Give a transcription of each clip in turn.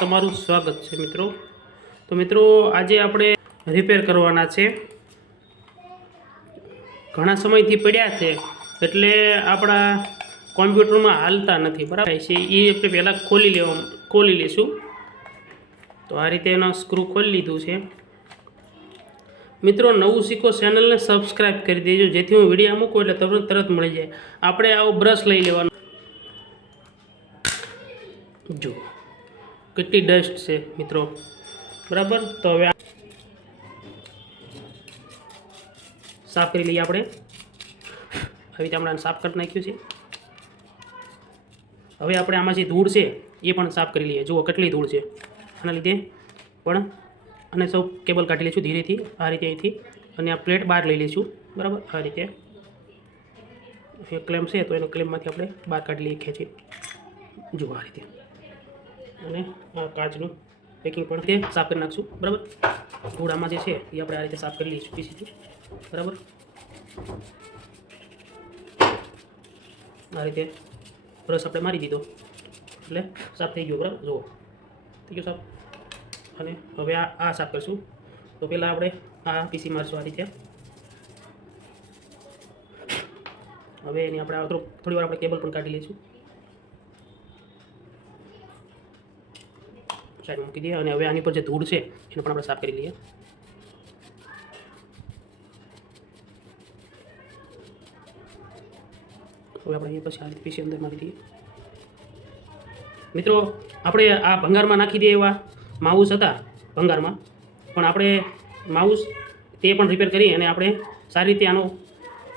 તમારું સ્વાગત છે, મિત્રો. તો મિત્રો, આજે આપણે રિપેર કરવાના છે. ઘણા સમયથી પડ્યા છે, એટલે આપણા કોમ્પ્યુટરમાં હાલતા નથી. બરાબર? છે, એ આપણે પહેલાં ખોલી લેવા, ખોલી લઈશું તો આ રીતે એનો સ્ક્રૂ ખોલી લીધું છે. મિત્રો, નવું શીખો ચેનલને સબસ્ક્રાઈબ કરી દેજો, જેથી હું વીડિયો મૂકું એટલે તરત તરત મળી જાય. આપણે આવો બ્રશ લઈ લેવાનો જો કેટલી ડસ્ટ છે મિત્રો? બરાબર? તો હવે સાફ કરી લઈએ આપણે. આવી રીતે આપણે સાફ કરી નાખ્યું છે. હવે આપણે આમાં જે ધૂળ છે, એ પણ સાફ કરી લઈએ. જુઓ કેટલી ધૂળ છે. આના લીધે પણ અને સૌ કેબલ કાઢી લઈશું ધીરેથી. આ રીતે અહીંથી અને આ પ્લેટ બહાર લઈ લઈશું. બરાબર? આ રીતે. ક્લેમ છે, તો એનો ક્લેમમાંથી આપણે બહાર કાઢી લઈએ ખેંચી. જુઓ આ રીતે. અને આ કાચનું પેકિંગ પણ તે સાફ કરી નાખશું, બરાબર? ઘોડામાં જે છે એ આપણે આ રીતે સાફ કરી લઈશું પીસીથી બરાબર? આ રીતે બ્રશ આપણે મારી દીધો, એટલે સાફ થઈ ગયો, બરાબર? જુઓ, થઈ ગયો સાફ. અને હવે આ આ સાફ કરીશું. તો પહેલાં આપણે આ પીસી મારશું આ રીતે. હવે એની આપણે થોડું થોડી વાર આપણે કેબલ પણ કાઢી લઈશું. સાઈડ મૂકી દઈએ અને હવે આની પર જે ધૂળ છે, એને પણ આપણે સાફ કરી લઈએ. હવે આપણે અહીંયા પછી આ રીતે પીસી અંદર મારી દઈએ. મિત્રો, આપણે આ ભંગારમાં નાખી દઈએ એવા માઉસ હતા ભંગારમાં. પણ આપણે માઉસ તે પણ રિપેર કરી અને આપણે સારી રીતે આનો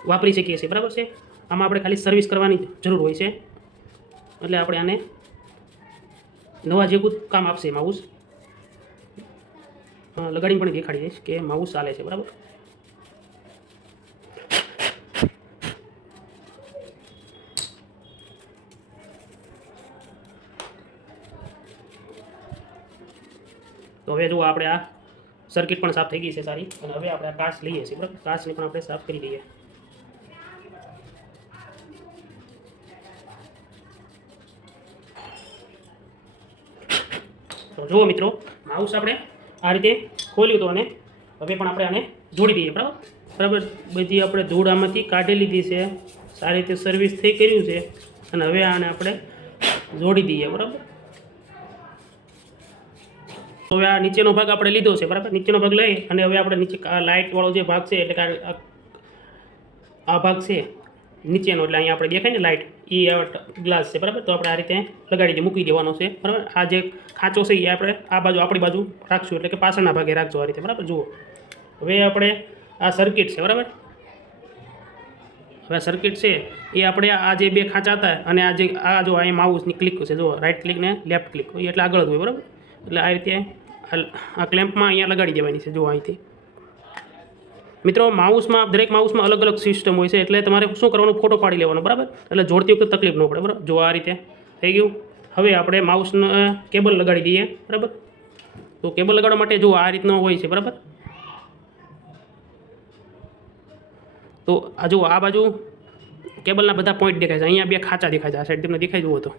વાપરી શકીએ છીએ. બરાબર છે? આમાં આપણે ખાલી સર્વિસ કરવાની જરૂર હોય છે. એટલે આપણે આને નવા જેવું કામ આપશે માઉસ? અ, લગાડીને પણ દેખાડી દઈશ કે માઉસ ચાલે છે બરાબર? તો હવે જુઓ આપણે આ સર્કિટ પણ સાફ થઈ ગઈ છે સારી અને હવે આપણે આ કાચ લઈએ છીએ બરાબર? કાચને પણ આપણે સાફ કરી દઈએ. તો જુઓ મિત્રો માઉસ આપણે આ રીતે ખોલ્યું હતું અને હવે પણ આપણે આને જોડી દઈએ, બરાબર? બરાબર? બધી આપણે ધૂળ આમાંથી કાઢી લીધી છે, સારી રીતે સર્વિસ થઈ કર્યું છે, અને હવે આને આપણે જોડી દઈએ, બરાબર? તો હવે આ નીચેનો ભાગ આપણે લીધો છે, બરાબર? નીચેનો ભાગ લઈ, અને હવે આપણે નીચે લાઇટવાળો જે ભાગ છે, એટલે આ ભાગ છે નીચેનો એટલે અહીંયા આપણે દેખાય ને લાઇટ એ ગ્લાસ છે, બરાબર? તો આપણે આ રીતે લગાડી દે, મૂકી દેવાનો છે, બરાબર? આ જે ખાંચો છે એ આપણે આ બાજુ, આપણી બાજુ રાખશું, એટલે કે પાછળના ભાગે રાખજો આ રીતે, બરાબર? જુઓ. હવે આપણે આ સર્કિટ છે, બરાબર? હવે સર્કિટ છે, એ આપણે આ જે બે ખાંચા હતા અને આ જે, આ જો અહીં માઉસની ક્લિક છે જો રાઈટ ક્લિક ને લેફ્ટ ક્લિક એટલે આગળ જ હોય, બરાબર? એટલે આ રીતે આ ક્લેમ્પમાં અહીંયા લગાડી દેવાની છે જો અહીંથી. મિત્રો, માઉસમાં, દરેક માઉસમાં અલગ અલગ સિસ્ટમ હોય છે, એટલે તમારે શું કરવાનું ફોટો પાડી લેવાનો, બરાબર? એટલે જોડતી વખતે તકલીફ ન પડે, બરાબર? જો આ રીતે થઈ ગયું. હવે આપણે માઉસને કેબલ લગાડી દઈએ, બરાબર? તો કેબલ લગાડવા માટે જો આ રીતનો હોય છે, બરાબર? તો આ જુઓ આ બાજુ કેબલના બધા પોઈન્ટ દેખાય છે. અહીંયા બે ખાંચા દેખાય છે, આ સાઈડ તમને દેખાય જુઓ તો.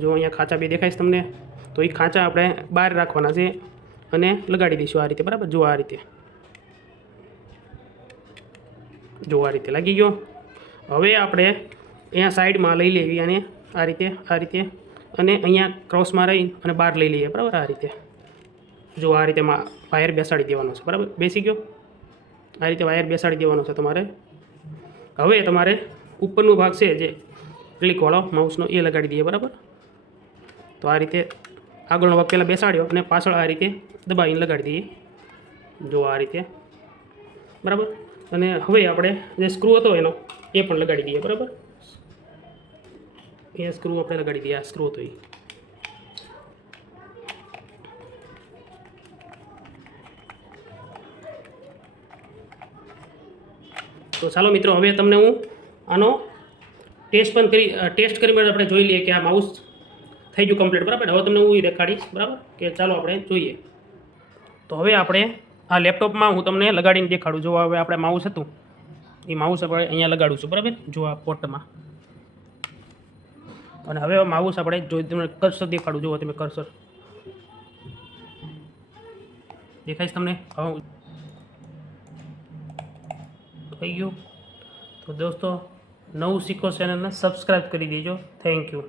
જો અહીંયા ખાંચા બે દેખાય છે તમને, તો એ ખાંચા આપણે બહાર રાખવાના છે. અને લગાડી દઈશું આ રીતે, બરાબર? જો આ રીતે. જો આ રીતે લાગી ગયો. હવે આપણે અહીંયા સાઈડમાં લઈ લેવી અને આ રીતે આ રીતે. અને અહીંયા ક્રોસમાં રહી અને બહાર લઈ લઈએ, બરાબર? આ રીતે. જો આ રીતે વાયર બેસાડી દેવાનો છે, બરાબર? બેસી ગયો? આ રીતે વાયર બેસાડી દેવાનો છે તમારે. હવે તમારે ઉપરનો ભાગ છે જે ક્લિકવાળો માઉસનો, એ લગાડી દઈએ, બરાબર? તો આ રીતે આગળનો ભાગ પહેલાં બેસાડ્યો અને પાછળ આ રીતે દબાવીને લગાડી દઈએ. જો આ રીતે. બરાબર? અને હવે આપણે જે સ્ક્રૂ હતો એનો, એ પણ લગાડી દઈએ, બરાબર? એ સ્ક્રૂ આપણે લગાડી દઈએ, આ સ્ક્રૂ હતો એ. તો ચાલો મિત્રો, હવે તમને હું આનો ટેસ્ટ પણ કરી ટેસ્ટ કરી, આપણે જોઈ લઈએ કે આ માઉસ થઈ ગયું કમ્પ્લીટ બરાબર? હવે તમને હું દેખાડીશ, બરાબર? કે ચાલો આપણે જોઈએ. તો હવે આપણે આ લેપટોપમાં હું તમને લગાડીને દેખાડું. જો હવે આપણે માઉસ હતું, એ માઉસ આપણે અહીંયા લગાડું છું બરાબર? જો આ પોટમાં અને હવે માઉસ આપણે જો તમને કર્સર દેખાડું. જુઓ તમે કર્સર દેખાય તમને? હવે થઈ ગયું. તો દોસ્તો, નવું શીખો ચેનલને સબસ્ક્રાઈબ કરી દેજો. Thank you